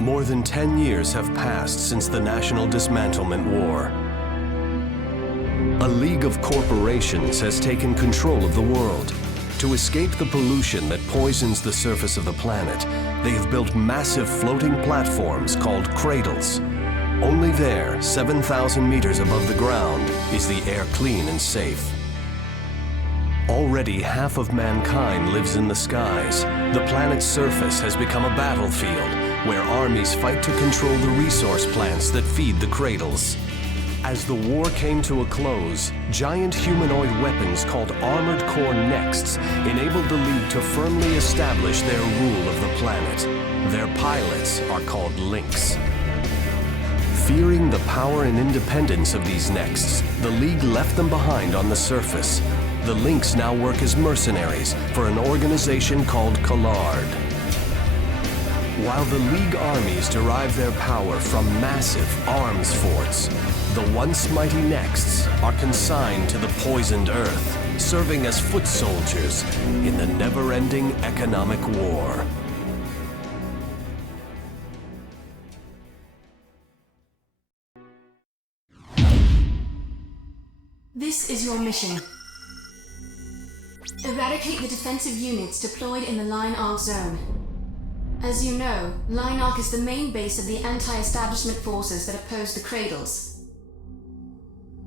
More than 10 years have passed since the National Dismantlement War. A league of corporations has taken control of the world. To escape the pollution that poisons the surface of the planet, they have built massive floating platforms called Cradles. Only there, 7,000 meters above the ground, is the air clean and safe. Already half of mankind lives in the skies. The planet's surface has become a battlefield where armies fight to control the resource plants that feed the Cradles. As the war came to a close, giant humanoid weapons called Armored Core Nexts enabled the League to firmly establish their rule of the planet. Their pilots are called Lynx. Fearing the power and independence of these Nexts, the League left them behind on the surface. The Lynx now work as mercenaries for an organization called Collard. While the League armies derive their power from massive arms forts, the once mighty Nexts are consigned to the poisoned Earth, serving as foot soldiers in the never-ending economic war. This is your mission. Eradicate the defensive units deployed in the Line Ark zone. As you know, Line Ark is the main base of the anti-establishment forces that oppose the Cradles.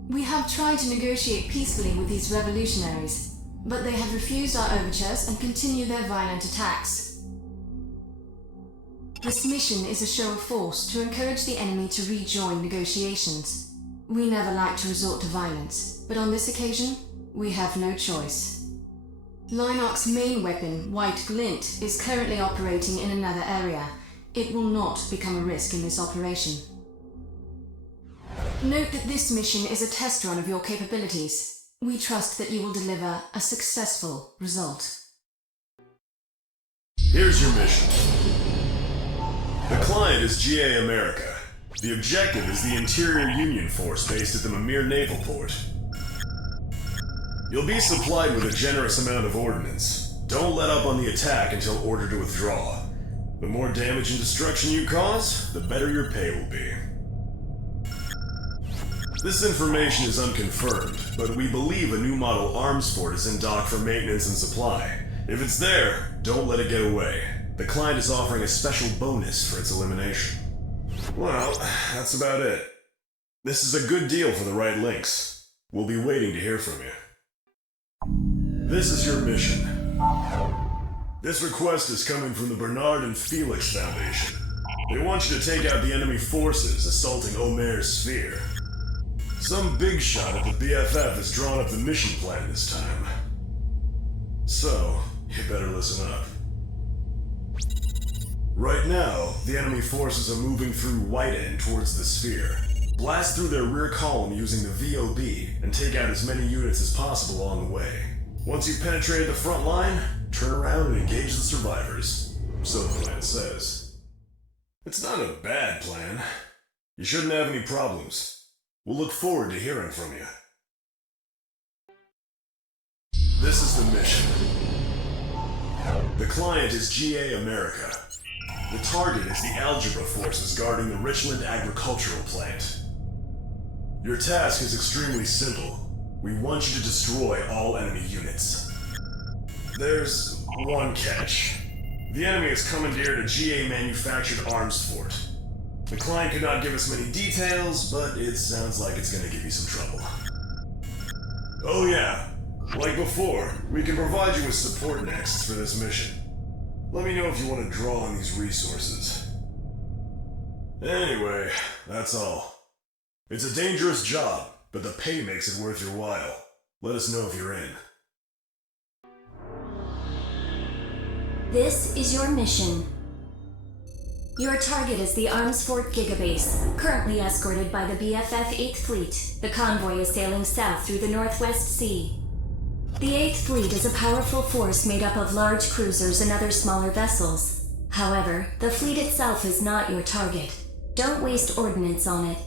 We have tried to negotiate peacefully with these revolutionaries, but they have refused our overtures and continue their violent attacks. This mission is a show of force to encourage the enemy to rejoin negotiations. We never like to resort to violence, but on this occasion, we have no choice. Line Ark's main weapon, White Glint, is currently operating in another area. It will not become a risk in this operation. Note that this mission is a test run of your capabilities. We trust that you will deliver a successful result. Here's your mission. The client is GA America. The objective is the Interior Union Force based at the Mimir Naval Port. You'll be supplied with a generous amount of ordnance. Don't let up on the attack until ordered to withdraw. The more damage and destruction you cause, the better your pay will be. This information is unconfirmed, but we believe a new model arms fort is in dock for maintenance and supply. If it's there, don't let it get away. The client is offering a special bonus for its elimination. Well, that's about it. This is a good deal for the right Lynx. We'll be waiting to hear from you. This is your mission. This request is coming from the Bernard and Felix Foundation. They want you to take out the enemy forces assaulting Omer's sphere. Some big shot at the BFF has drawn up the mission plan this time. So, you better listen up. Right now, the enemy forces are moving through White End towards the sphere. Blast through their rear column using the VOB and take out as many units as possible along the way. Once you've penetrated the front line, turn around and engage the survivors. So the plan says. It's not a bad plan. You shouldn't have any problems. We'll look forward to hearing from you. This is the mission. The client is GA America. The target is the Algebra forces guarding the Richland agricultural plant. Your task is extremely simple. We want you to destroy all enemy units. There's one catch. The enemy has commandeered a GA-manufactured arms fort. The client could not give us many details, but it sounds like it's gonna give you some trouble. Oh yeah, like before, we can provide you with support next for this mission. Let me know if you want to draw on these resources. Anyway, that's all. It's a dangerous job, but the pay makes it worth your while. Let us know if you're in. This is your mission. Your target is the Arms Fort Giga base, currently escorted by the BFF 8th Fleet. The convoy is sailing south through the Northwest Sea. The 8th Fleet is a powerful force made up of large cruisers and other smaller vessels. However, the fleet itself is not your target. Don't waste ordnance on it.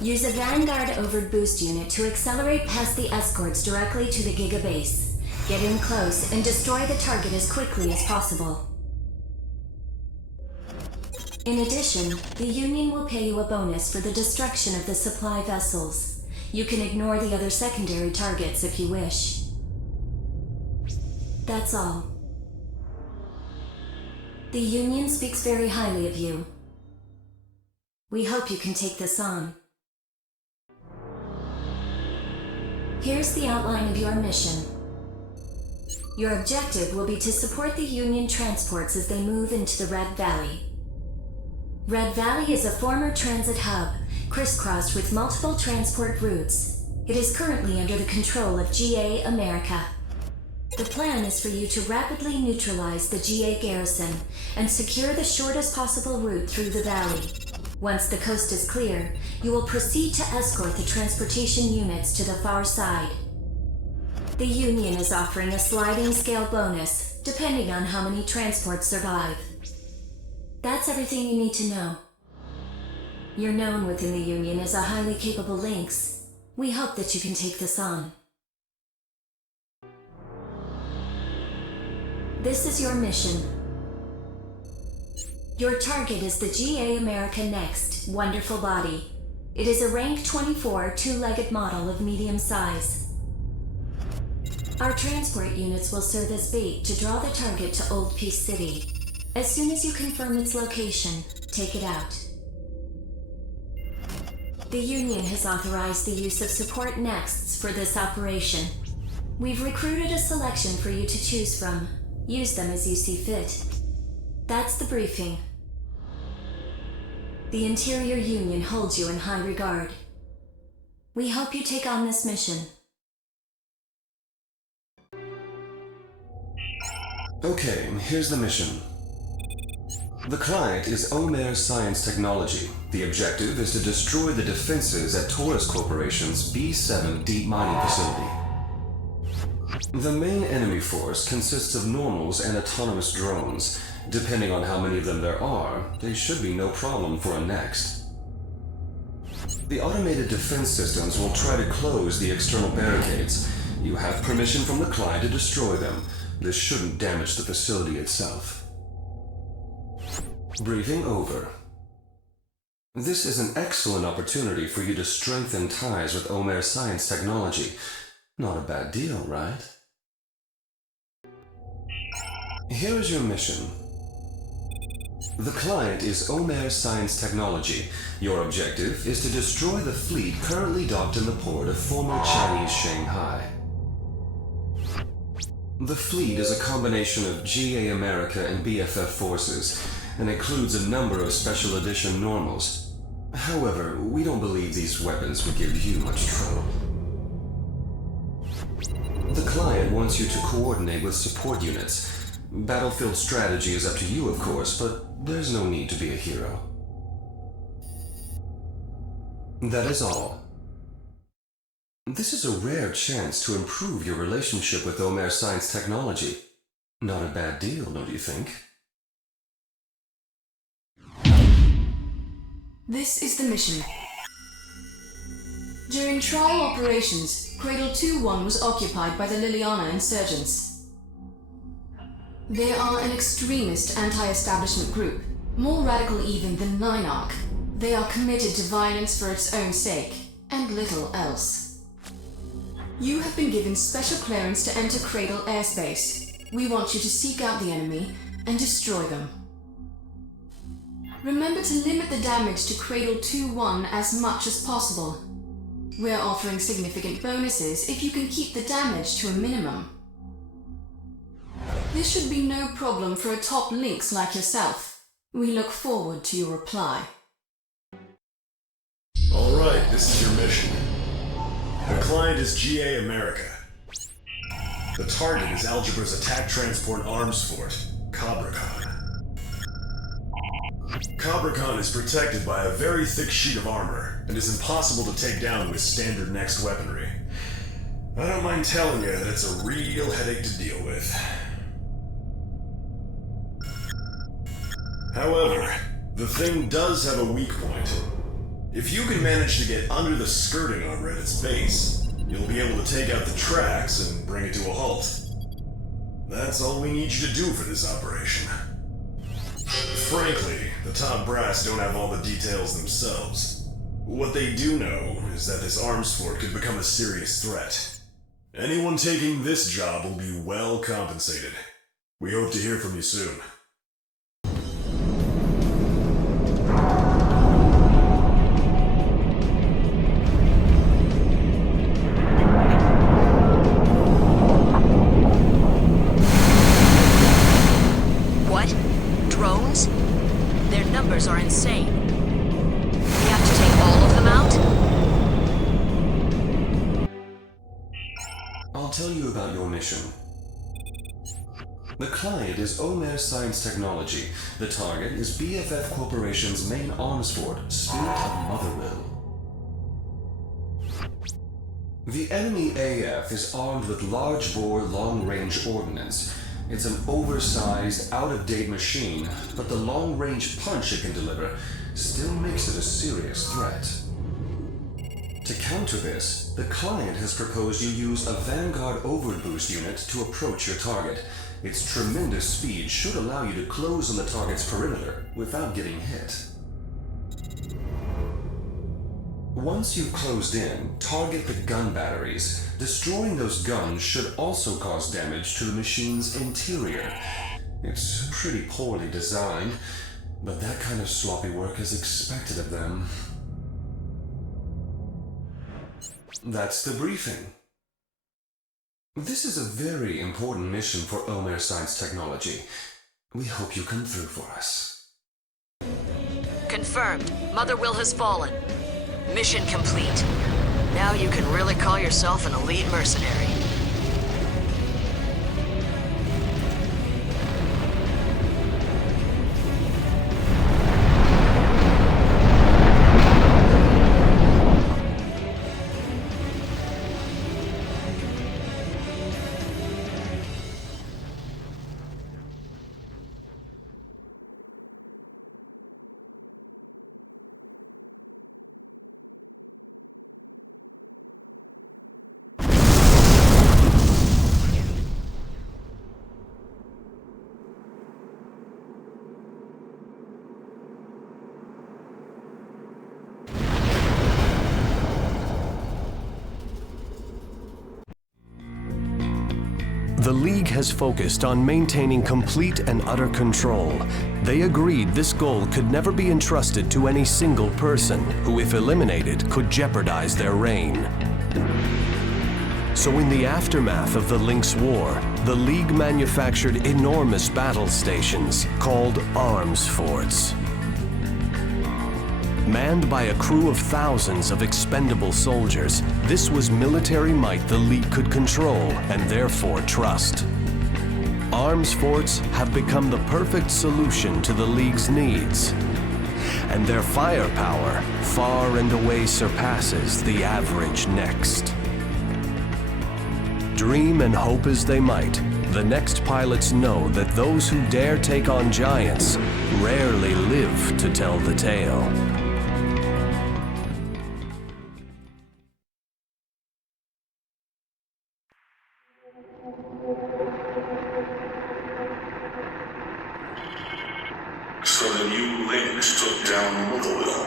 Use a Vanguard Overed Boost unit to accelerate past the escorts directly to the Giga base. Get in close and destroy the target as quickly as possible. In addition, the Union will pay you a bonus for the destruction of the supply vessels. You can ignore the other secondary targets if you wish. That's all. The Union speaks very highly of you. We hope you can take this on. Here's the outline of your mission. Your objective will be to support the Union transports as they move into the Red Valley. Red Valley is a former transit hub, crisscrossed with multiple transport routes. It is currently under the control of GA America. The plan is for you to rapidly neutralize the GA garrison and secure the shortest possible route through the valley. Once the coast is clear, you will proceed to escort the transportation units to the far side. The Union is offering a sliding scale bonus, depending on how many transports survive. That's everything you need to know. You're known within the Union as a highly capable Lynx. We hope that you can take this on. This is your mission. Your target is the GA America Next Wonderful Body. It is a rank 24 two-legged model of medium size. Our transport units will serve as bait to draw the target to Old Peace City. As soon as you confirm its location, take it out. The Union has authorized the use of support nexts for this operation. We've recruited a selection for you to choose from. Use them as you see fit. That's the briefing. The Interior Union holds you in high regard. We hope you take on this mission. Okay, here's the mission. The client is Omer Science Technology. The objective is to destroy the defenses at Taurus Corporation's B7 deep mining facility. The main enemy force consists of normals and autonomous drones. Depending on how many of them there are, they should be no problem for a next. The automated defense systems will try to close the external barricades. You have permission from the client to destroy them. This shouldn't damage the facility itself. Briefing over. This is an excellent opportunity for you to strengthen ties with Omer Science Technology. Not a bad deal, right? Here is your mission. The client is Omer Science Technology. Your objective is to destroy the fleet currently docked in the port of former Chinese Shanghai. The fleet is a combination of GA America and BFF forces, and includes a number of special edition normals. However, we don't believe these weapons would give you much trouble. The client wants you to coordinate with support units. Battlefield strategy is up to you, of course, but there's no need to be a hero. That is all. This is a rare chance to improve your relationship with Omer Science Technology. Not a bad deal, don't you think? This is the mission. During trial operations, Cradle 2-1 was occupied by the Liliana insurgents. They are an extremist anti-establishment group, more radical even than Line Ark. They are committed to violence for its own sake, and little else. You have been given special clearance to enter Cradle airspace. We want you to seek out the enemy and destroy them. Remember to limit the damage to Cradle 2-1 as much as possible. We're offering significant bonuses if you can keep the damage to a minimum. This should be no problem for a top Lynx like yourself. We look forward to your reply. Alright, this is your mission. The client is GA America. The target is Algebra's attack transport arms fort, Cabracan. Cabracan is protected by a very thick sheet of armor, and is impossible to take down with standard next weaponry. I don't mind telling you that it's a real headache to deal with. However, the thing does have a weak point. If you can manage to get under the skirting armor at its base, you'll be able to take out the tracks and bring it to a halt. That's all we need you to do for this operation. Frankly, the top brass don't have all the details themselves. What they do know is that this arms fort could become a serious threat. Anyone taking this job will be well compensated. We hope to hear from you soon. Are insane. We have to take all of them out? I'll tell you about your mission. The client is Omer Science Technology. The target is BFF Corporation's main arms fort, Spirit of Motherwill. The enemy AF is armed with large-bore, long-range ordnance. It's an oversized, out-of-date machine, but the long-range punch it can deliver still makes it a serious threat. To counter this, the client has proposed you use a Vanguard Overboost unit to approach your target. Its tremendous speed should allow you to close on the target's perimeter without getting hit. Once you've closed in, target the gun batteries. Destroying those guns should also cause damage to the machine's interior. It's pretty poorly designed, but that kind of sloppy work is expected of them. That's the briefing. This is a very important mission for Omer Science Technology. We hope you come through for us. Confirmed. Motherwill has fallen. Mission complete. Now you can really call yourself an elite mercenary. The League has focused on maintaining complete and utter control. They agreed this goal could never be entrusted to any single person, who, if eliminated, could jeopardize their reign. So in the aftermath of the Lynx War, the League manufactured enormous battle stations called arms forts. Manned by a crew of thousands of expendable soldiers, this was military might the League could control and therefore trust. Arms forts have become the perfect solution to the League's needs, and their firepower far and away surpasses the average Next. Dream and hope as they might, the Next pilots know that those who dare take on giants rarely live to tell the tale. So the new Lynx took down Motherwill.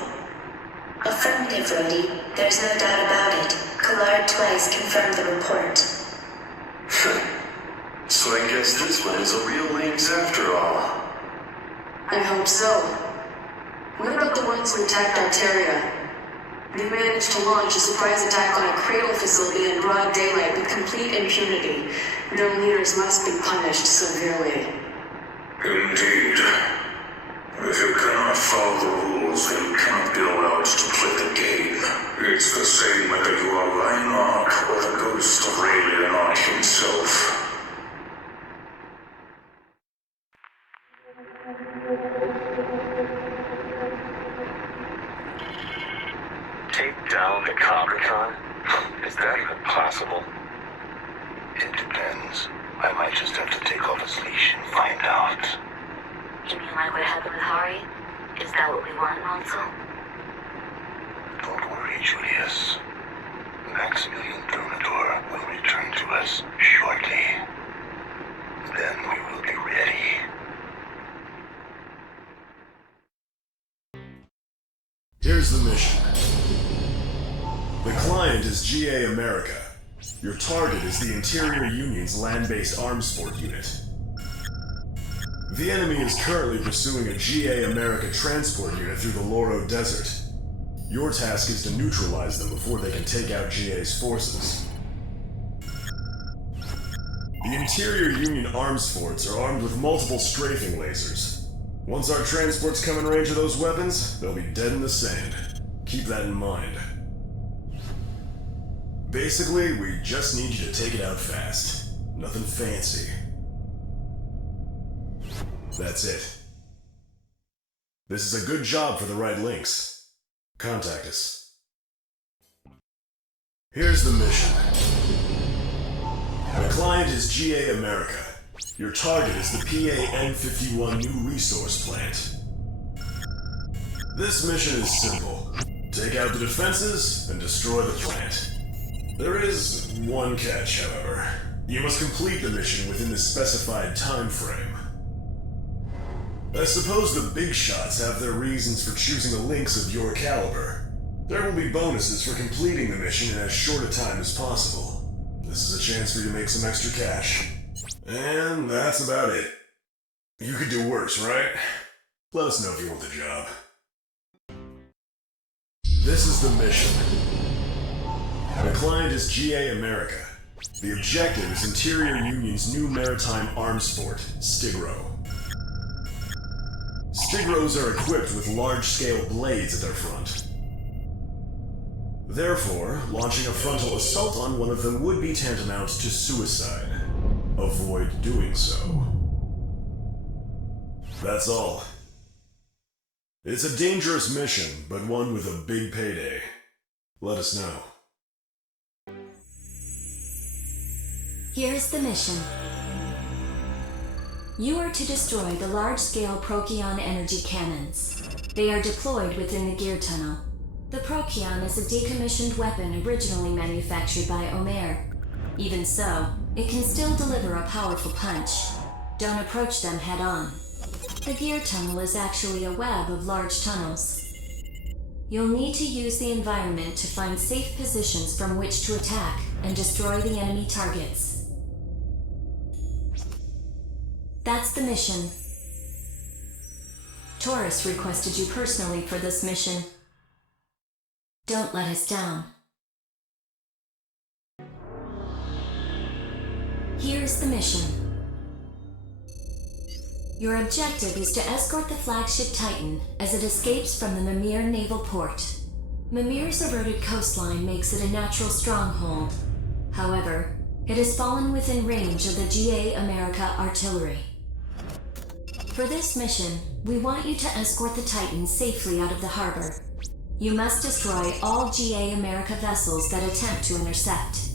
Affirmative, Rhodey. There's no doubt about it. Collard twice confirmed the report. So I guess this one is a real Lynx after all. I hope so. What about the ones who attacked Arteria? They managed to launch a surprise attack on a Cradle facility in broad daylight with complete impunity. Their leaders must be punished severely. Indeed. If you cannot follow the rules, then you cannot be allowed to play the game. It's the same whether you are Line Ark or the ghost of Ray Ark himself. Take down the Cabracan? Is that even possible? It depends. I might just have to take off his leash and find out. You mean like what happened with Hari? Is that what we want, Ronso? Don't worry, Julius. Maximilian Thermidor will return to us shortly. Then we will be ready. Here's the mission. The client is GA America. Your target is the Interior Union's land-based arms fort unit. The enemy is currently pursuing a GA America transport unit through the Loro Desert. Your task is to neutralize them before they can take out GA's forces. The Interior Union arms forts are armed with multiple strafing lasers. Once our transports come in range of those weapons, they'll be dead in the sand. Keep that in mind. Basically, we just need you to take it out fast. Nothing fancy. That's it. This is a good job for the right Lynx. Contact us. Here's the mission. The client is GA America. Your target is the PA-N51 New Resource Plant. This mission is simple. Take out the defenses and destroy the plant. There is one catch, however. You must complete the mission within the specified time frame. I suppose the big shots have their reasons for choosing a Lynx of your caliber. There will be bonuses for completing the mission in as short a time as possible. This is a chance for you to make some extra cash. And that's about it. You could do worse, right? Let us know if you want the job. This is the mission. The client is GA America. The objective is Interior Union's new maritime arms fort, Stigro. Stigros are equipped with large-scale blades at their front. Therefore, launching a frontal assault on one of them would be tantamount to suicide. Avoid doing so. That's all. It's a dangerous mission, but one with a big payday. Let us know. Here's the mission. You are to destroy the large-scale Procyon energy cannons. They are deployed within the gear tunnel. The Procyon is a decommissioned weapon originally manufactured by Omer. Even so, it can still deliver a powerful punch. Don't approach them head-on. The gear tunnel is actually a web of large tunnels. You'll need to use the environment to find safe positions from which to attack and destroy the enemy targets. That's the mission. Taurus requested you personally for this mission. Don't let us down. Here's the mission. Your objective is to escort the flagship Titan as it escapes from the Mimir naval port. Mimir's eroded coastline makes it a natural stronghold. However, it has fallen within range of the GA America artillery. For this mission, we want you to escort the Titan safely out of the harbor. You must destroy all GA America vessels that attempt to intercept.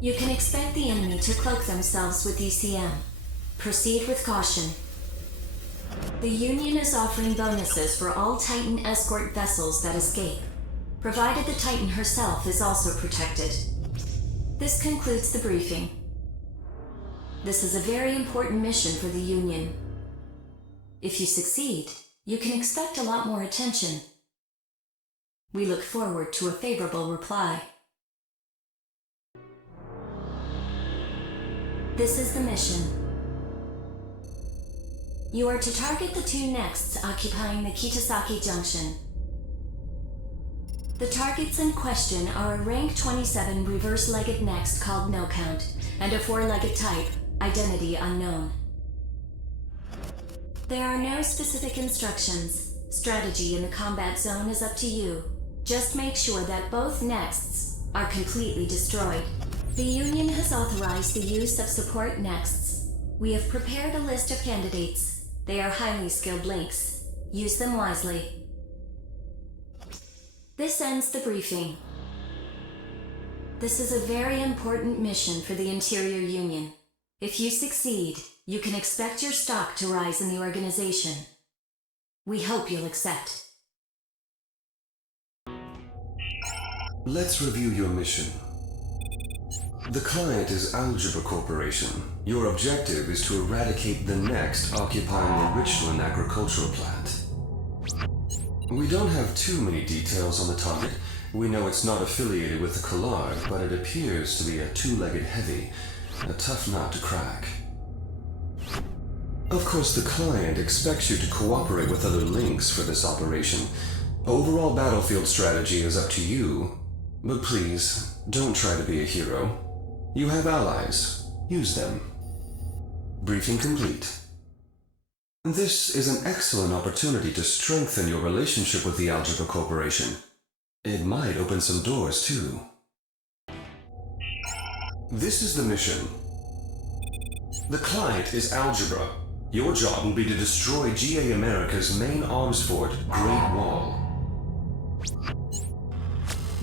You can expect the enemy to cloak themselves with ECM. Proceed with caution. The Union is offering bonuses for all Titan escort vessels that escape, provided the Titan herself is also protected. This concludes the briefing. This is a very important mission for the Union. If you succeed, you can expect a lot more attention. We look forward to a favorable reply. This is the mission. You are to target the two nexts occupying the Kitasaki Junction. The targets in question are a rank 27 reverse-legged next called No Count, and a four-legged type, identity unknown. There are no specific instructions. Strategy in the combat zone is up to you. Just make sure that both nexts are completely destroyed. The Union has authorized the use of support nexts. We have prepared a list of candidates. They are highly skilled Lynx. Use them wisely. This ends the briefing. This is a very important mission for the Interior Union. If you succeed, you can expect your stock to rise in the organization. We hope you'll accept. Let's review your mission. The client is Algebra Corporation. Your objective is to eradicate the next occupying the Richland agricultural plant. We don't have too many details on the target. We know it's not affiliated with the Collard, but it appears to be a two-legged heavy, a tough nut to crack. Of course, the client expects you to cooperate with other Lynx for this operation. Overall battlefield strategy is up to you, but please, don't try to be a hero. You have allies. Use them. Briefing complete. This is an excellent opportunity to strengthen your relationship with the Algebra Corporation. It might open some doors, too. This is the mission. The client is Algebra. Your job will be to destroy GA America's main arms fort, Great Wall.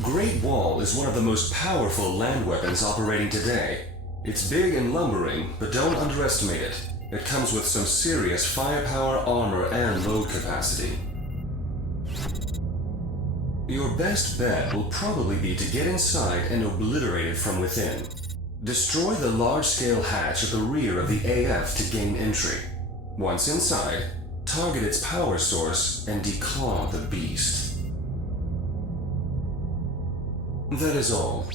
Great Wall is one of the most powerful land weapons operating today. It's big and lumbering, but don't underestimate it. It comes with some serious firepower, armor, and load capacity. Your best bet will probably be to get inside and obliterate it from within. Destroy the large-scale hatch at the rear of the AF to gain entry. Once inside, target its power source and declaw the beast. That is all.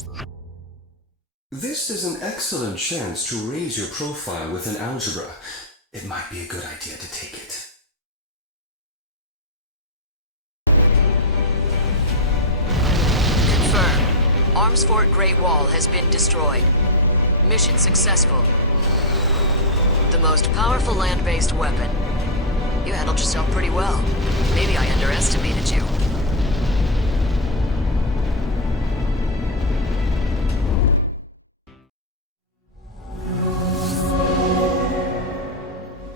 This is an excellent chance to raise your profile within Algebra. It might be a good idea to take it. Arms Fort Great Wall has been destroyed. Mission successful. The most powerful land-based weapon. You handled yourself pretty well. Maybe I underestimated you.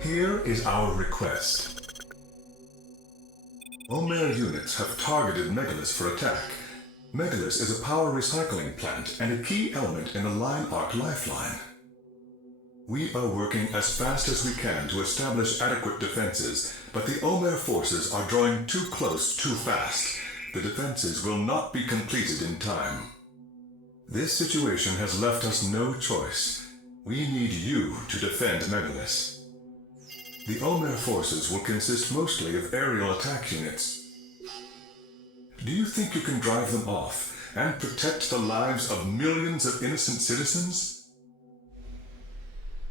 Here is our request. Omer units have targeted Megalis for attack. Megalis is a power recycling plant and a key element in the Line Ark lifeline. We are working as fast as we can to establish adequate defenses, but the Omer forces are drawing too close too fast. The defenses will not be completed in time. This situation has left us no choice. We need you to defend Megalis. The Omer forces will consist mostly of aerial attack units. Do you think you can drive them off and protect the lives of millions of innocent citizens?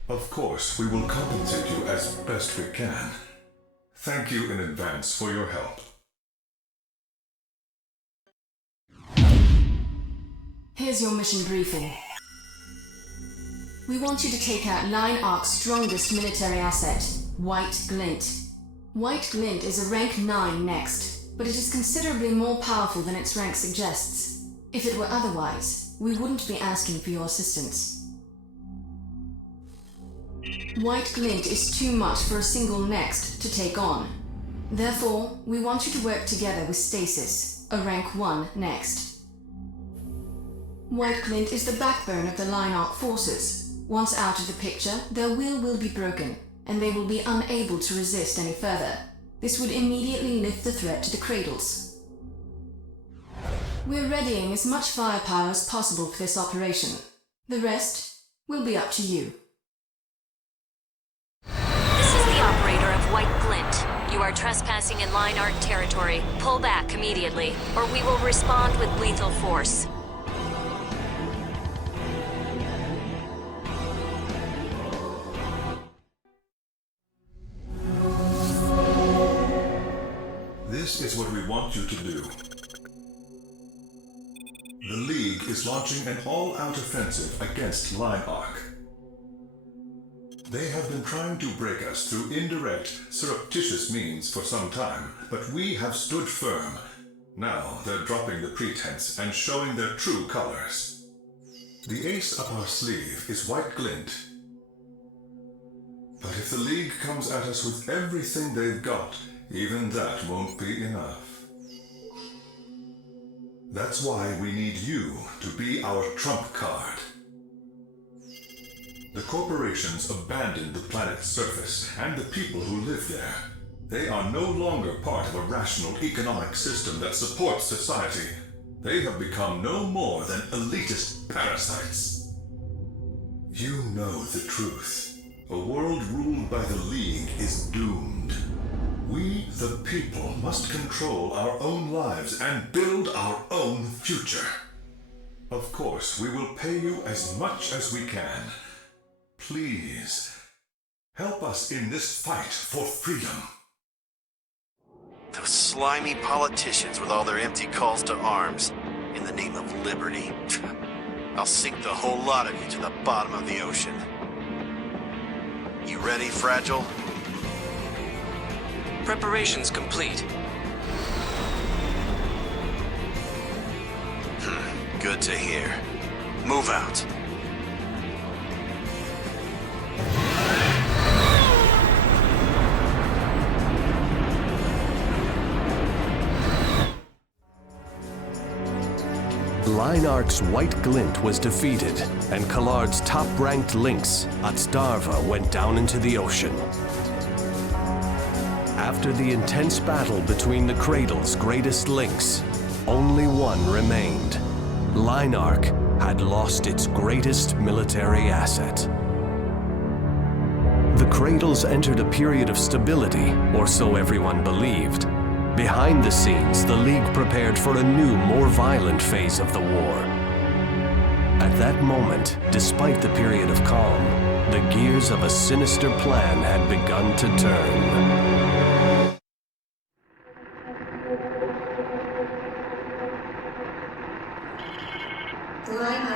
Of course, we will compensate you as best we can. Thank you in advance for your help. Here's your mission briefing. We want you to take out Line Ark's strongest military asset, White Glint. White Glint is a rank 9 next, but it is considerably more powerful than its rank suggests. If it were otherwise, we wouldn't be asking for your assistance. White Glint is too much for a single next to take on. Therefore, we want you to work together with Stasis, a rank 1 next. White Glint is the backbone of the Line Ark forces. Once out of the picture, their will be broken, and they will be unable to resist any further. This would immediately lift the threat to the Cradles. We're readying as much firepower as possible for this operation. The rest will be up to you. This is the operator of White Glint. You are trespassing in Line Ark territory. Pull back immediately, or we will respond with lethal force. This is what we want you to do. The League is launching an all-out offensive against Line Ark. They have been trying to break us through indirect, surreptitious means for some time, but we have stood firm. Now they're dropping the pretense and showing their true colors. The ace up our sleeve is White Glint. But if the League comes at us with everything they've got, even that won't be enough. That's why we need you to be our trump card. The corporations abandoned the planet's surface and the people who live there. They are no longer part of a rational economic system that supports society. They have become no more than elitist parasites. You know the truth. A world ruled by the League is doomed. We, the people, must control our own lives and build our own future. Of course, we will pay you as much as we can. Please, help us in this fight for freedom. Those slimy politicians with all their empty calls to arms in the name of liberty. I'll sink the whole lot of you to the bottom of the ocean. You ready, Fragile? Preparations complete. Good to hear. Move out. Line Ark's White Glint was defeated, and Kalard's top-ranked Lynx, Atsdarva, went down into the ocean. After the intense battle between the Cradle's greatest Lynx, only one remained. Line Ark had lost its greatest military asset. The Cradles entered a period of stability, or so everyone believed. Behind the scenes, the League prepared for a new, more violent phase of the war. At that moment, despite the period of calm, the gears of a sinister plan had begun to turn.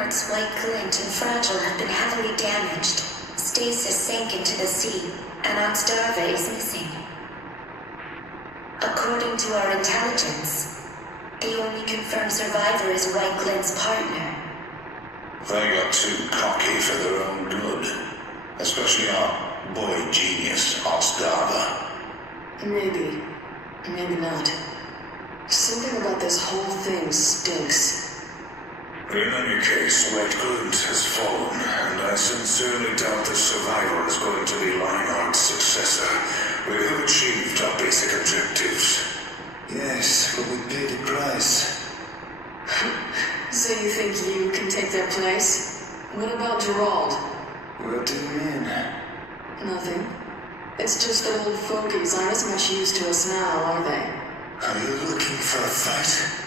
ports White Glint and Fragile have been heavily damaged. Stasis sank into the sea, and Oxdarva is missing. According to our intelligence, the only confirmed survivor is White Glint's partner. They got too cocky for their own good. Especially our boy genius, Oxdarva. Maybe. Maybe not. Something about this whole thing stinks. In any case, White Glint has fallen, and I sincerely doubt the survivor is going to be Line Ark's successor. We have achieved our basic objectives. Yes, but we paid the price. So you think you can take their place? What about Gerald? What do you mean? Nothing. It's just that old fogies aren't as much use to us now, are they? Are you looking for a fight?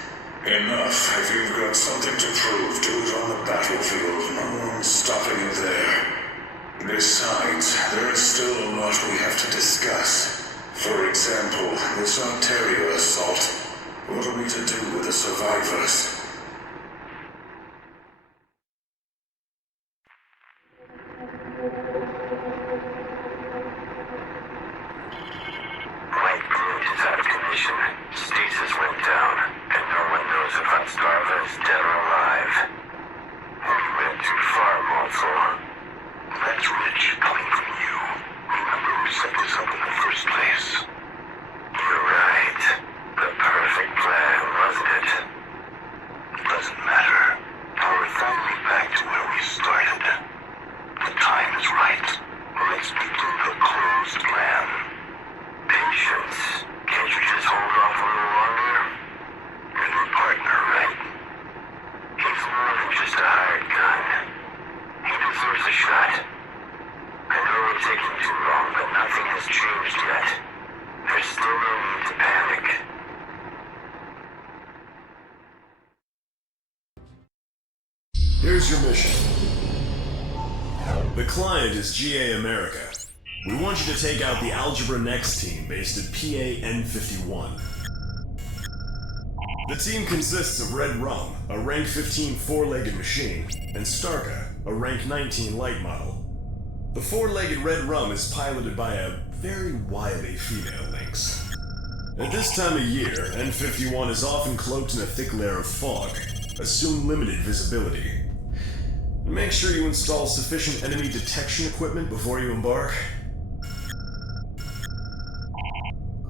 Enough. If you've got something to prove, do it on the battlefield. No one's stopping you there. Besides, there is still a lot we have to discuss. For example, this Arteria assault. What are we to do with the survivors? White Glint is out of commission. Stasis went down, and no one knows if Oxdarva is dead or alive. We went too far, Monzel. That's rich coming from you. Remember who set this up in the first place? You're right. The perfect plan, wasn't it? Doesn't matter. Now we're finally back to where we started. The time is right. Let's begin the closed plan. Patience. Can't you just hold off a little longer? You're your partner, right? He's more than just a hired gun. He deserves a shot. I know we're taking too long, but nothing has changed yet. There's still no need to panic. Here's your mission. The client is GA America. We want you to take out the Algebra Next team based at PA-N51. The team consists of Red Rum, a rank 15 four-legged machine, and Starka, a rank 19 light model. The four-legged Red Rum is piloted by a very wily female Lynx. At this time of year, N51 is often cloaked in a thick layer of fog, assume limited visibility. Make sure you install sufficient enemy detection equipment before you embark.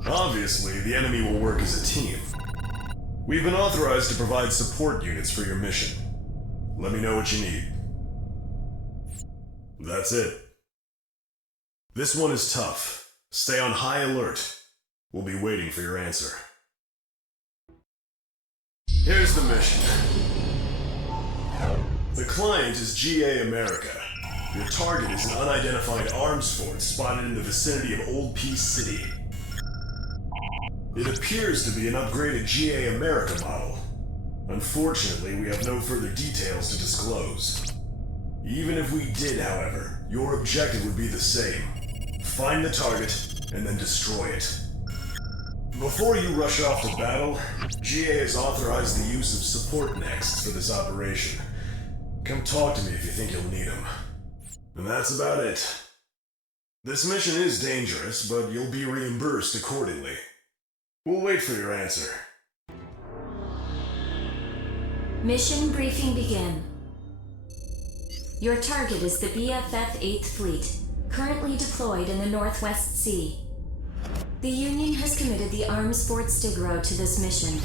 Obviously, the enemy will work as a team. We've been authorized to provide support units for your mission. Let me know what you need. That's it. This one is tough. Stay on high alert. We'll be waiting for your answer. Here's the mission. The client is GA America. Your target is an unidentified arms fort spotted in the vicinity of Old Peace City. It appears to be an upgraded GA America model. Unfortunately, we have no further details to disclose. Even if we did, however, your objective would be the same. Find the target, and then destroy it. Before you rush off to battle, GA has authorized the use of support nexts for this operation. Come talk to me if you think you'll need them. And that's about it. This mission is dangerous, but you'll be reimbursed accordingly. We'll wait for your answer. Mission briefing begin. Your target is the BFF 8th Fleet, currently deployed in the Northwest Sea. The Union has committed the arms Fort Stigro to this mission.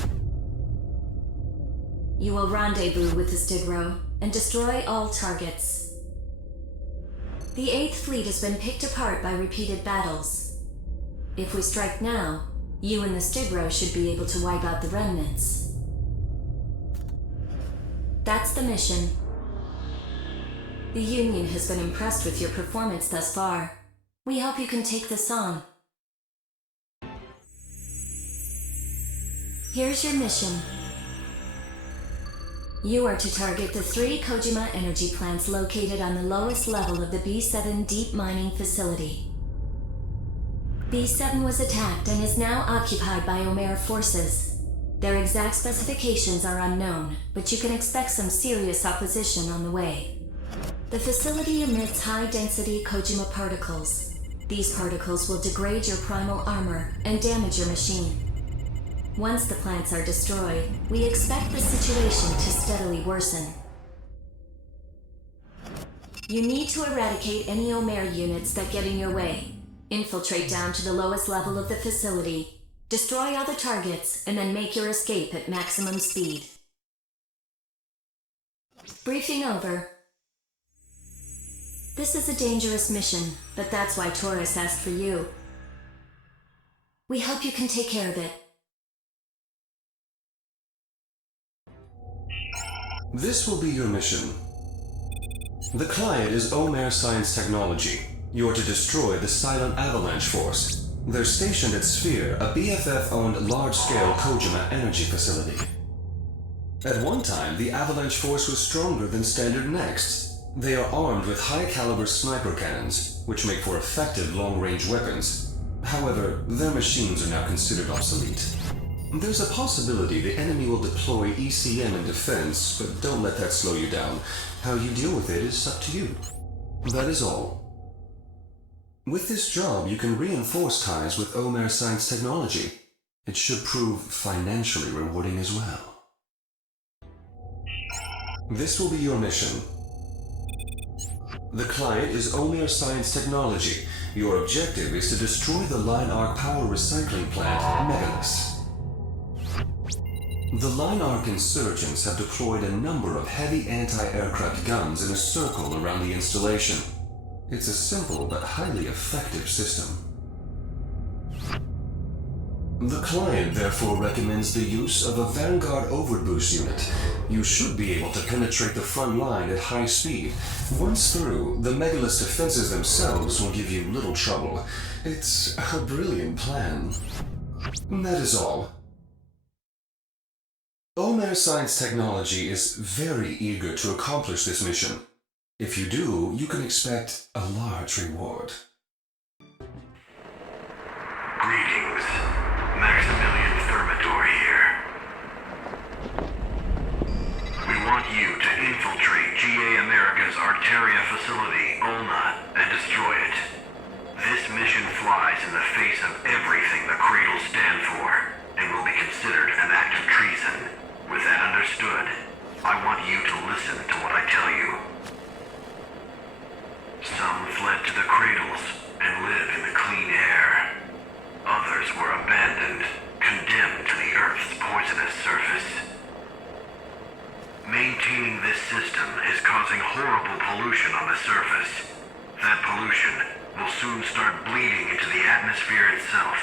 You will rendezvous with the Stigro and destroy all targets. The 8th Fleet has been picked apart by repeated battles. If we strike now, you and the Stigro should be able to wipe out the remnants. That's the mission. The Union has been impressed with your performance thus far. We hope you can take this on. Here's your mission. You are to target the 3 Kojima energy plants located on the lowest level of the B7 deep mining facility. B7 was attacked and is now occupied by Omer forces. Their exact specifications are unknown, but you can expect some serious opposition on the way. The facility emits high-density Kojima particles. These particles will degrade your primal armor and damage your machine. Once the plants are destroyed, we expect the situation to steadily worsen. You need to eradicate any Omer units that get in your way. Infiltrate down to the lowest level of the facility, destroy all the targets, and then make your escape at maximum speed. Briefing over. This is a dangerous mission, but that's why Taurus asked for you. We hope you can take care of it. This will be your mission. The client is Omer Science Technology. You're to destroy the silent Avalanche force. They're stationed at Sphere, a BFF-owned large-scale Kojima energy facility. At one time, the Avalanche force was stronger than standard Nexts. They are armed with high-caliber sniper cannons, which make for effective long-range weapons. However, their machines are now considered obsolete. There's a possibility the enemy will deploy ECM in defense, but don't let that slow you down. How you deal with it is up to you. That is all. With this job, you can reinforce ties with Omer Science Technology. It should prove financially rewarding as well. This will be your mission. The client is Omer Science Technology. Your objective is to destroy the Line Ark power recycling plant, Megalis. The Line Ark insurgents have deployed a number of heavy anti-aircraft guns in a circle around the installation. It's a simple but highly effective system. The client therefore recommends the use of a Vanguard Overboost unit. You should be able to penetrate the front line at high speed. Once through, the Megalis defenses themselves will give you little trouble. It's a brilliant plan. That is all. Omer Science Technology is very eager to accomplish this mission. If you do, you can expect a large reward. Greetings. Maximilian Thermidor here. We want you to infiltrate GA America's Arteria facility, Ulna, and destroy it. This mission flies in the face of everything the Cradles stand for, and will be considered an act of treason. With that understood, I want you to listen to what I tell you. Some fled to the Cradles and live in the clean air. Others were abandoned, condemned to the Earth's poisonous surface. Maintaining this system is causing horrible pollution on the surface. That pollution will soon start bleeding into the atmosphere itself.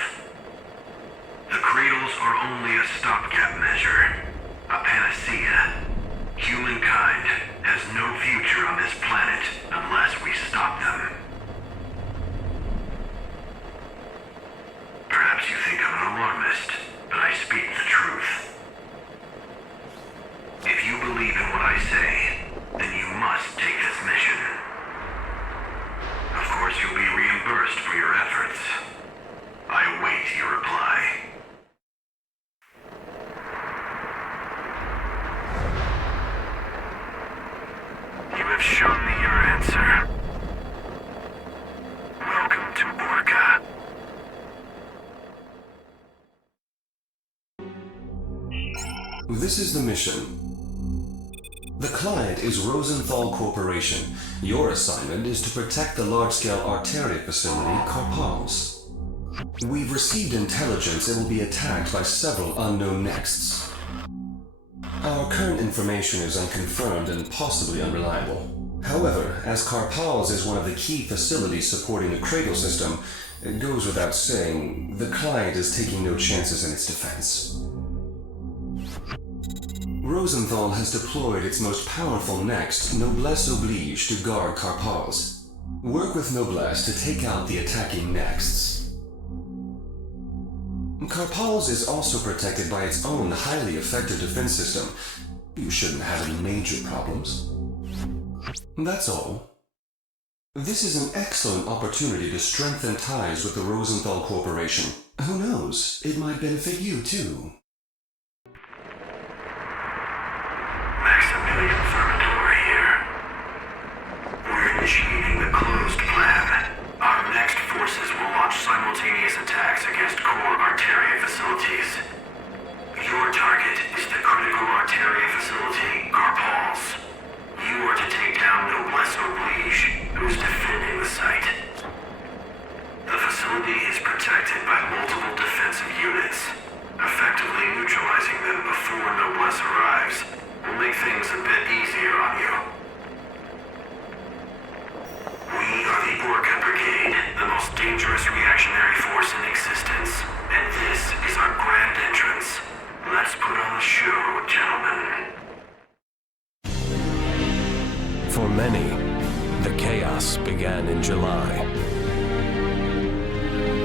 The Cradles are only a stopgap measure, a panacea. Humankind has no future on this planet unless we stop them. Perhaps you think I'm an alarmist, but I speak the truth. If you believe in what I say, then you must take this mission. Of course, you'll be reimbursed for your efforts. I await your reply. You have shown me your answer. Welcome to Orca. This is the mission. The client is Rosenthal Corporation. Your assignment is to protect the large-scale Arteria facility, Carpals. We've received intelligence it will be attacked by several unknown Nexts. Our current information is unconfirmed and possibly unreliable. However, as Carpals is one of the key facilities supporting the Cradle system, it goes without saying, the client is taking no chances in its defense. Rosenthal has deployed its most powerful Next, Noblesse Oblige, to guard Carpals. Work with Noblesse to take out the attacking Nexts. Carpals is also protected by its own highly effective defense system. You shouldn't have any major problems. That's all. This is an excellent opportunity to strengthen ties with the Rosenthal Corporation. Who knows, it might benefit you too. initiating the closed plan. Our next forces will launch simultaneous attacks against core Arteria facilities. Your target is the critical Arteria facility, Carpals. You are to take down Noblesse Oblige, who's defending the site. The facility is protected by multiple defensive units. Effectively neutralizing them before Noblesse arrives will make things a bit easier on you. We are the Orca Brigade, the most dangerous reactionary force in existence, and this is our grand entrance. Let's put on the show, gentlemen. For many, the chaos began in July.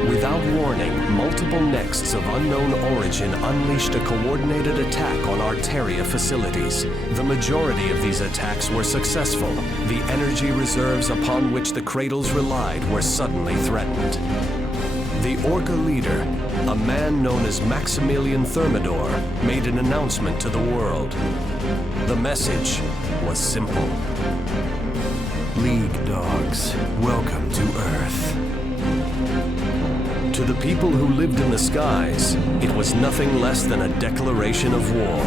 Without warning, multiple nexts of unknown origin unleashed a coordinated attack on Arteria facilities. The majority of these attacks were successful. The energy reserves upon which the Cradles relied were suddenly threatened. The Orca leader, a man known as Maximilian Thermidor, made an announcement to the world. The message was simple. League dogs, welcome to Earth. To the people who lived in the skies, it was nothing less than a declaration of war.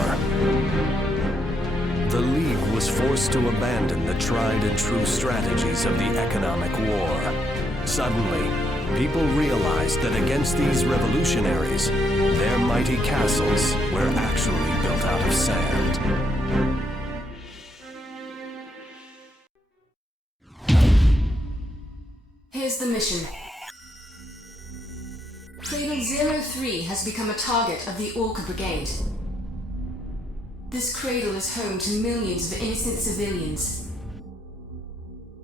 The League was forced to abandon the tried and true strategies of the economic war. Suddenly, people realized that against these revolutionaries, their mighty castles were actually built out of sand. Here's the mission. Cradle 03 has become a target of the Orca Brigade. This cradle is home to millions of innocent civilians.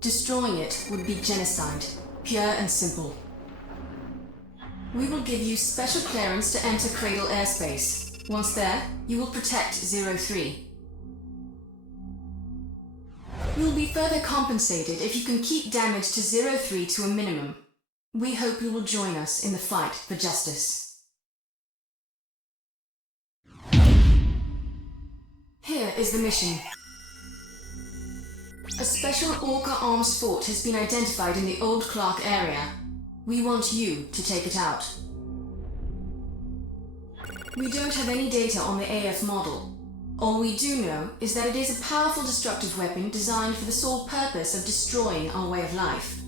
Destroying it would be genocide, pure and simple. We will give you special clearance to enter Cradle airspace. Once there, you will protect 03. You will be further compensated if you can keep damage to 03 to a minimum. We hope you will join us in the fight for justice. Here is the mission. A special Orca arms fort has been identified in the Old Clark area. We want you to take it out. We don't have any data on the AF model. All we do know is that it is a powerful destructive weapon designed for the sole purpose of destroying our way of life.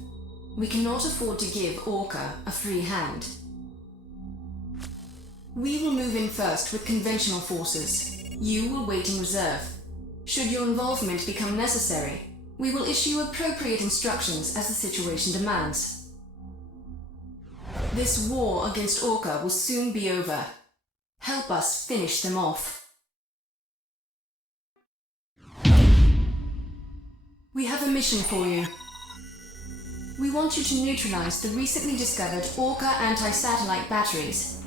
We cannot afford to give Orca a free hand. We will move in first with conventional forces. You will wait in reserve. Should your involvement become necessary, we will issue appropriate instructions as the situation demands. This war against Orca will soon be over. Help us finish them off. We have a mission for you. We want you to neutralize the recently discovered Orca anti-satellite batteries.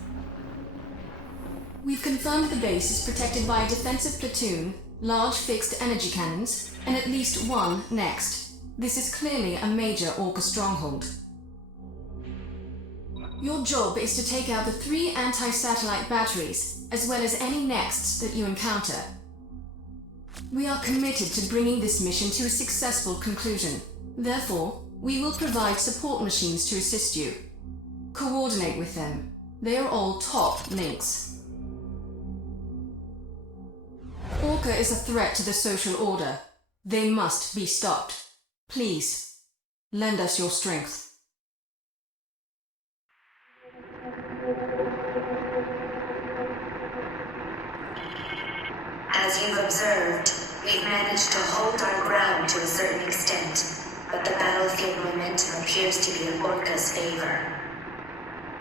We've confirmed the base is protected by a defensive platoon, large fixed energy cannons, and at least one next. This is clearly a major Orca stronghold. Your job is to take out the 3 anti-satellite batteries, as well as any nexts that you encounter. We are committed to bringing this mission to a successful conclusion. Therefore, we will provide support machines to assist you. Coordinate with them. They are all top Lynx. Orca is a threat to the social order. They must be stopped. Please, lend us your strength. As you've observed, we've managed to hold our ground to a certain extent, but the battlefield momentum appears to be in Orca's favor.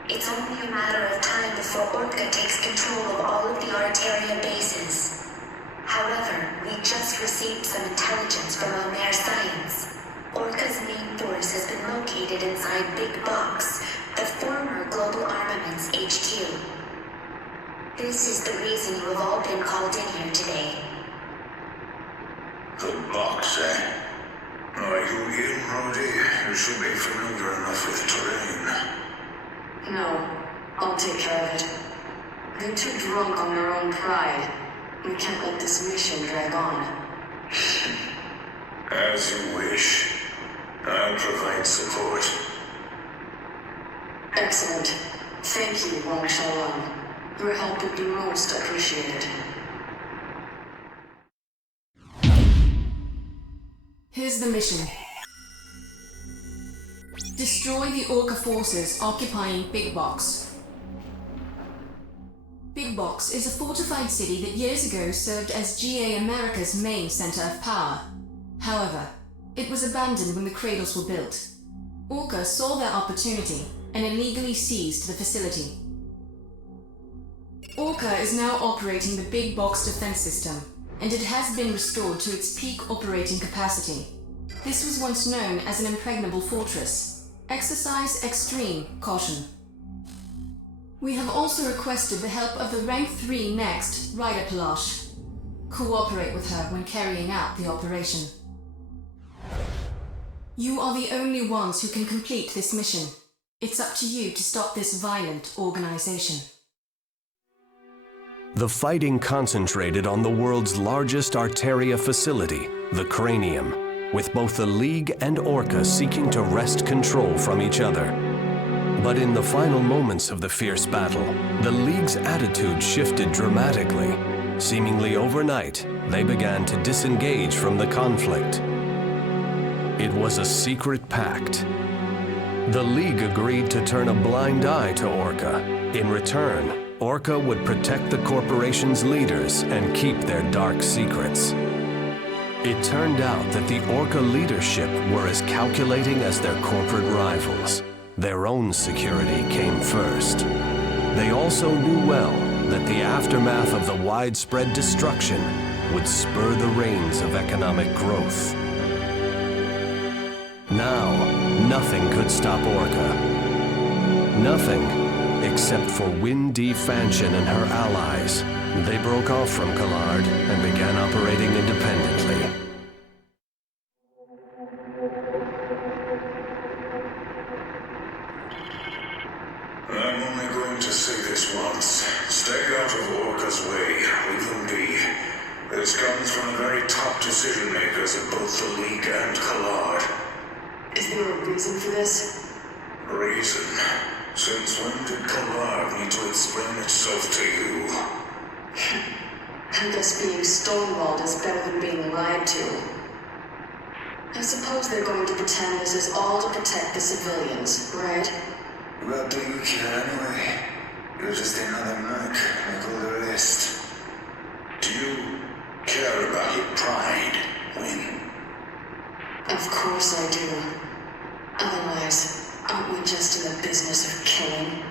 It's only a matter of time before Orca takes control of all of the Arteria bases. However, we just received some intelligence from Mimir Science. Orca's main force has been located inside Big Box, the former Global Armaments HQ. This is the reason you have all been called in here today. The box, eh? Are you in, Brody? You should be familiar enough with terrain. No, I'll take care of it. They're too drunk on their own pride. We can't let this mission drag on. As you wish. I'll provide support. Excellent. Thank you, Wang Xiaolang. Your help would be most appreciated. Here's the mission. Destroy the Orca forces occupying Big Box. Big Box is a fortified city that years ago served as GA America's main center of power. However, it was abandoned when the Cradles were built. Orca saw their opportunity and illegally seized the facility. Orca is now operating the Big Box defense system, and it has been restored to its peak operating capacity. This was once known as an impregnable fortress. Exercise extreme caution. We have also requested the help of the Rank 3 Next Rider Palash. Cooperate with her when carrying out the operation. You are the only ones who can complete this mission. It's up to you to stop this violent organization. The fighting concentrated on the world's largest Arteria facility, the Cranium, with both the League and Orca seeking to wrest control from each other. But in the final moments of the fierce battle, the League's attitude shifted dramatically. Seemingly overnight, they began to disengage from the conflict. It was a secret pact. The League agreed to turn a blind eye to Orca. In return, Orca would protect the corporation's leaders and keep their dark secrets. It turned out that the Orca leadership were as calculating as their corporate rivals. Their own security came first. They also knew well that the aftermath of the widespread destruction would spur the reins of economic growth. Now, nothing could stop Orca. Nothing, except for Windy Fanshin and her allies. They broke off from Collard and began operating independently. I'm only going to say this once. Stay out of Orca's way. Leave them be. This comes from the very top decision makers of both the League and Collard. Is there a reason for this? Reason? Since when did Collard need to explain itself to you? I guess being stonewalled is better than being lied to. I suppose they're going to pretend this is all to protect the civilians, right? What do you care anyway? You're just another merc, like all the rest. Do you care about your pride, Win? Of course I do. Otherwise, aren't we just in the business of killing?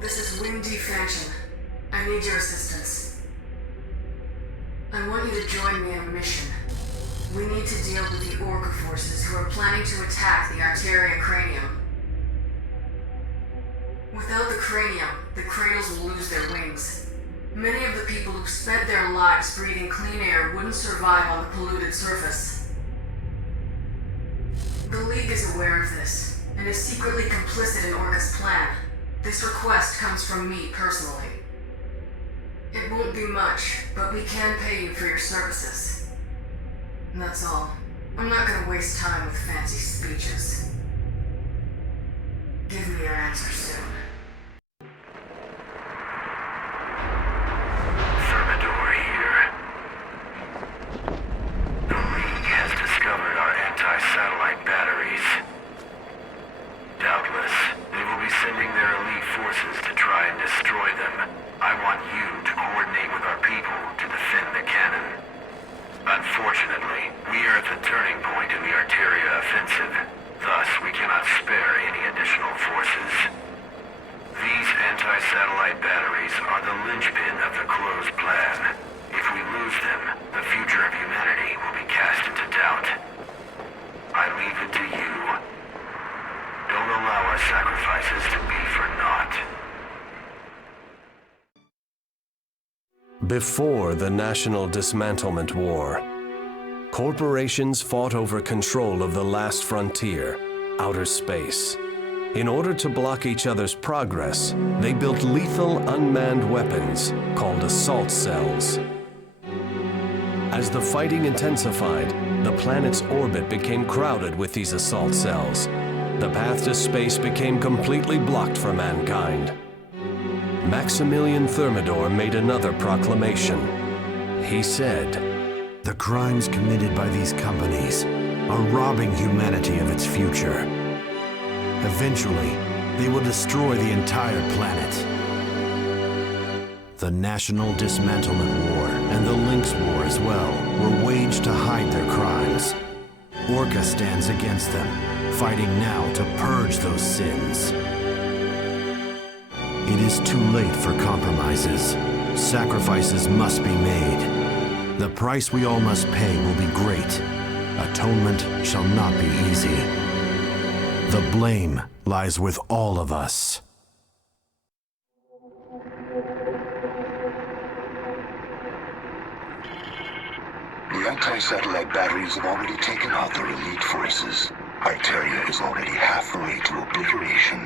This is Windy Fanshin. I need your assistance. I want you to join me in a mission. We need to deal with the Orca forces who are planning to attack the Arteria Cranium. Without the Cranium, the Cradles will lose their wings. Many of the people who've spent their lives breathing clean air wouldn't survive on the polluted surface. The League is aware of this, and is secretly complicit in Orca's plan. This request comes from me personally. It won't be much, but we can pay you for your services. And that's all. I'm not gonna waste time with fancy speeches. Give me your answer soon. Thermidor here. The League has discovered our anti-satellite batteries. Doubtless, they will be sending their elite forces to try and destroy them. I want you to coordinate with our people to defend the cannon. Unfortunately, we are at the turning point in the Arteria offensive. Thus, we cannot spare any additional forces. These anti-satellite batteries are the linchpin of the closed plan. If we lose them, the future of humanity will be cast into doubt. I leave it to you. Don't allow our sacrifices to be for naught. Before the National Dismantlement War, corporations fought over control of the last frontier, outer space. In order to block each other's progress, they built lethal unmanned weapons called assault cells. As the fighting intensified, the planet's orbit became crowded with these assault cells. The path to space became completely blocked for mankind. Maximilian Thermidor made another proclamation. He said, "The crimes committed by these companies are robbing humanity of its future. Eventually, they will destroy the entire planet. The National Dismantlement War and the Lynx War as well were waged to hide their crimes. Orca stands against them, fighting now to purge those sins. It is too late for compromises. Sacrifices must be made. The price we all must pay will be great. Atonement shall not be easy. The blame lies with all of us." The anti-satellite batteries have already taken out their elite forces. Arteria is already halfway to obliteration.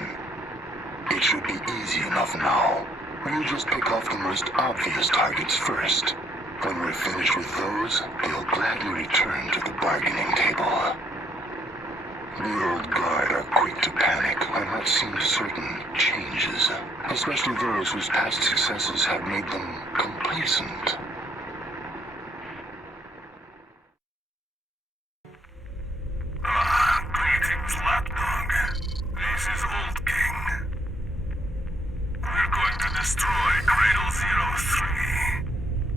It should be easy enough now. We'll just pick off the most obvious targets first. When we're finished with those, they'll gladly return to the bargaining table. The old guard are quick to panic when what seems certain changes, especially those whose past successes have made them complacent. Greetings, lapdog. This is Old King. We're going to destroy Cradle 03.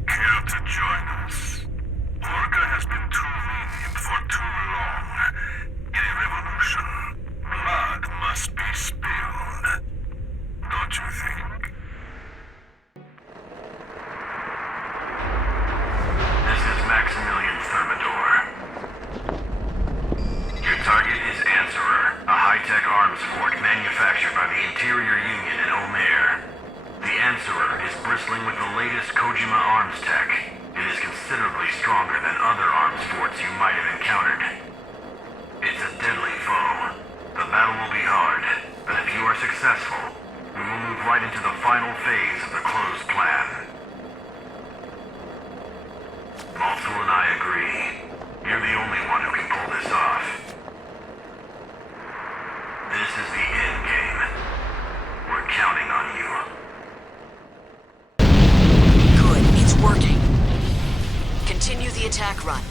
Care to join us? Orca has been too lenient for too long. In a revolution, blood must be spilled. Don't you think? This is Maximilian Thermidor. Your target is Answerer, a high-tech arms fort manufactured by the Interior Union in Omer. The Answerer is bristling with the latest Kojima arms tech. It is considerably stronger than other arms forts you might have encountered. It's a deadly foe. The battle will be hard, but if you are successful, we will move right into the final phase of the closed plan. Maltzel and I agree. You're the only one who can pull this off. This is the end game. We're counting on you. Good, it's working. Continue the attack run.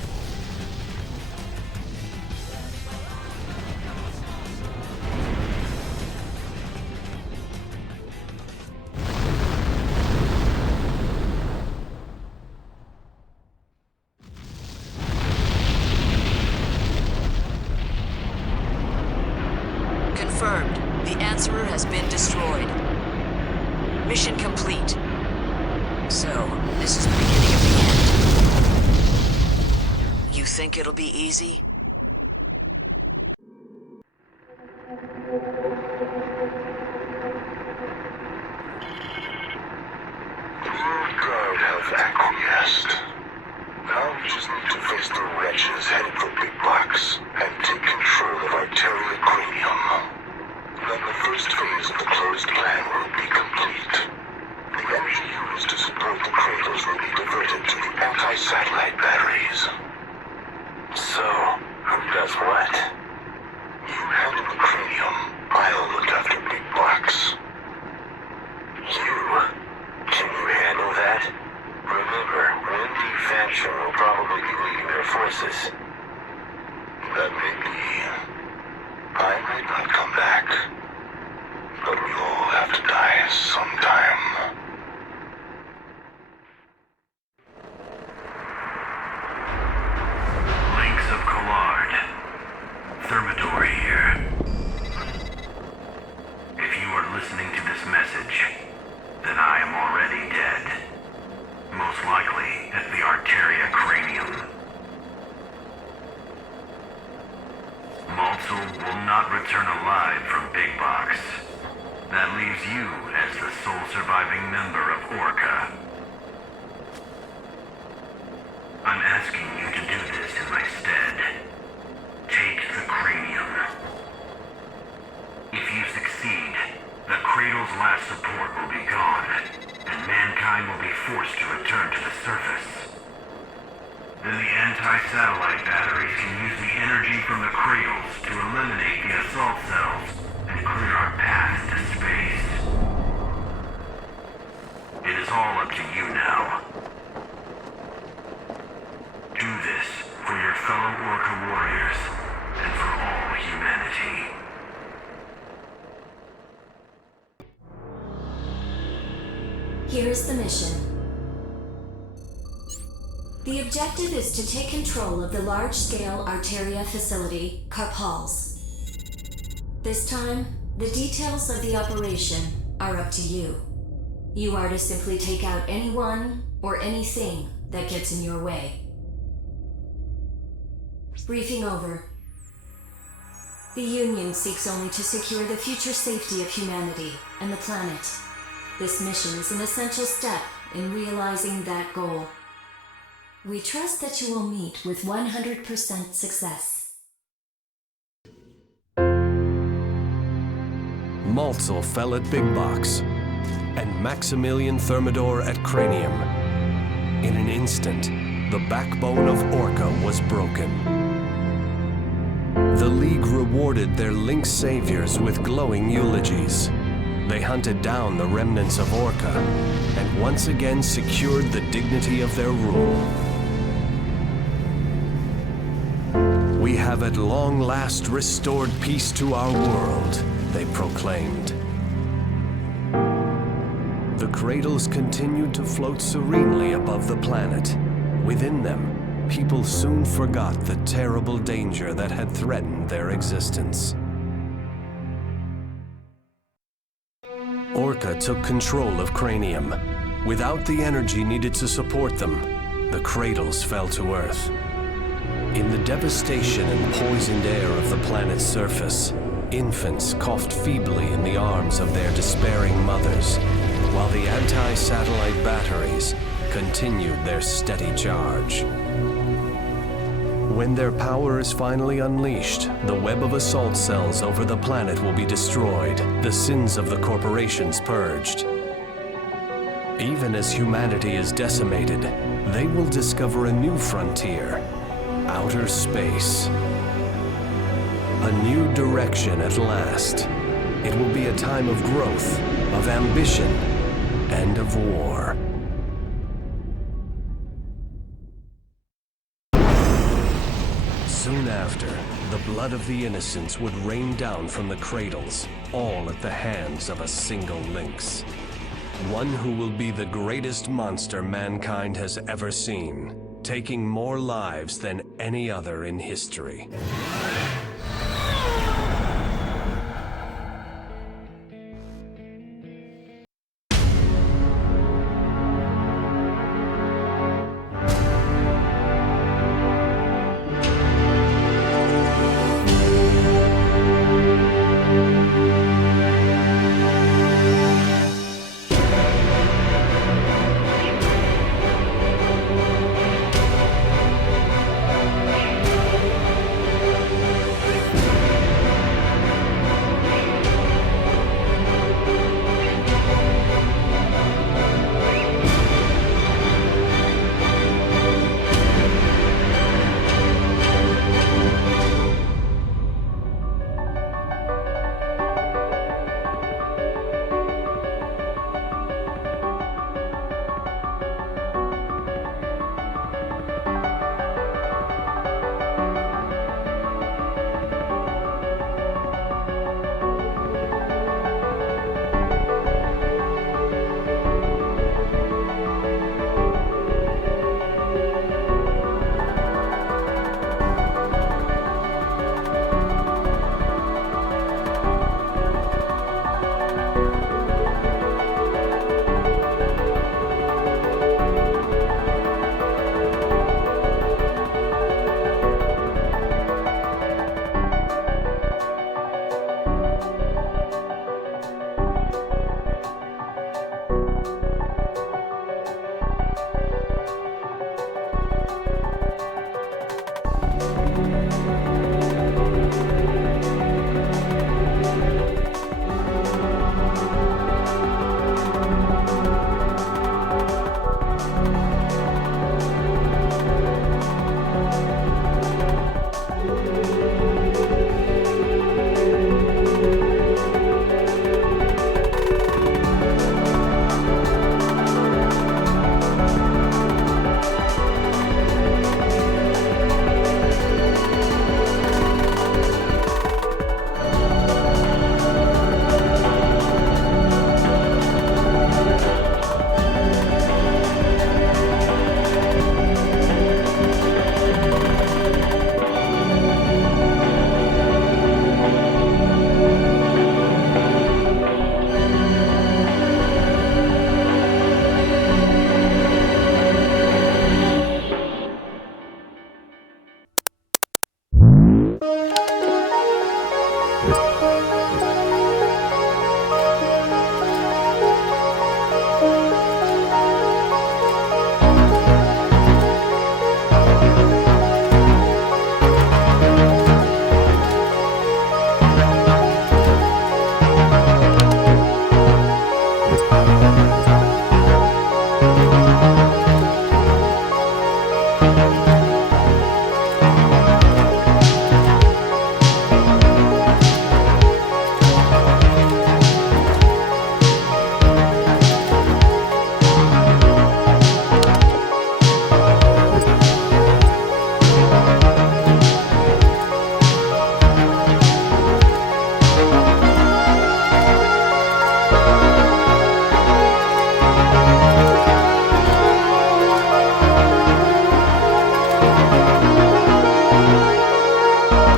Confirmed. The Answerer has been destroyed. Mission complete. So, this is the beginning of the end. You think it'll be easy? The old guard have acquiesced. Now we just need to face the wretches headed for Big Box and take control of Arteria Cranium. Then the first phase of the closed plan will be complete. The energy used to support the Cradles will be diverted to the anti-satellite batteries. So, who does what? You handle the Cranium, I'll look after Big Box. You? Can you handle that? Remember, Wendy Fancher will probably be leading their forces. That may be. I might not come back. But we all have to die sometime. Lynx of Collard. Thermidor here. If you are listening to this message, then I am already dead. Most likely at the Arteria Cranium. Maltzel will not return alive from Big Box. That leaves you as the sole surviving member of Orca. I'm asking you to do this in my stead. Take the Cranium. If you succeed, the Cradle's last support will be gone, and mankind will be forced to return to the surface. Then the anti-satellite batteries can use the energy from the Cradles to eliminate the assault cells and clear our path to space. It is all up to you now. Do this for your fellow Orca warriors and for all humanity. Here's the mission. The objective is to take control of the large-scale Arteria facility, Carpals. This time, the details of the operation are up to you. You are to simply take out anyone or anything that gets in your way. Briefing over. The Union seeks only to secure the future safety of humanity and the planet. This mission is an essential step in realizing that goal. We trust that you will meet with 100% success. Maltzel fell at Big Box, and Maximilian Thermidor at Cranium. In an instant, the backbone of Orca was broken. The League rewarded their Lynx saviors with glowing eulogies. They hunted down the remnants of Orca, and once again secured the dignity of their rule. We have at long last restored peace to our world, they proclaimed. The Cradles continued to float serenely above the planet. Within them, people soon forgot the terrible danger that had threatened their existence. Orca took control of Cranium. Without the energy needed to support them, the Cradles fell to Earth. In the devastation and poisoned air of the planet's surface, infants coughed feebly in the arms of their despairing mothers, while the anti-satellite batteries continued their steady charge. When their power is finally unleashed, the web of assault cells over the planet will be destroyed, the sins of the corporations purged. Even as humanity is decimated, they will discover a new frontier, outer space. A new direction at last. It will be a time of growth, of ambition, and of war. Soon after, the blood of the innocents would rain down from the Cradles, all at the hands of a single Lynx. One who will be the greatest monster mankind has ever seen, taking more lives than any other in history.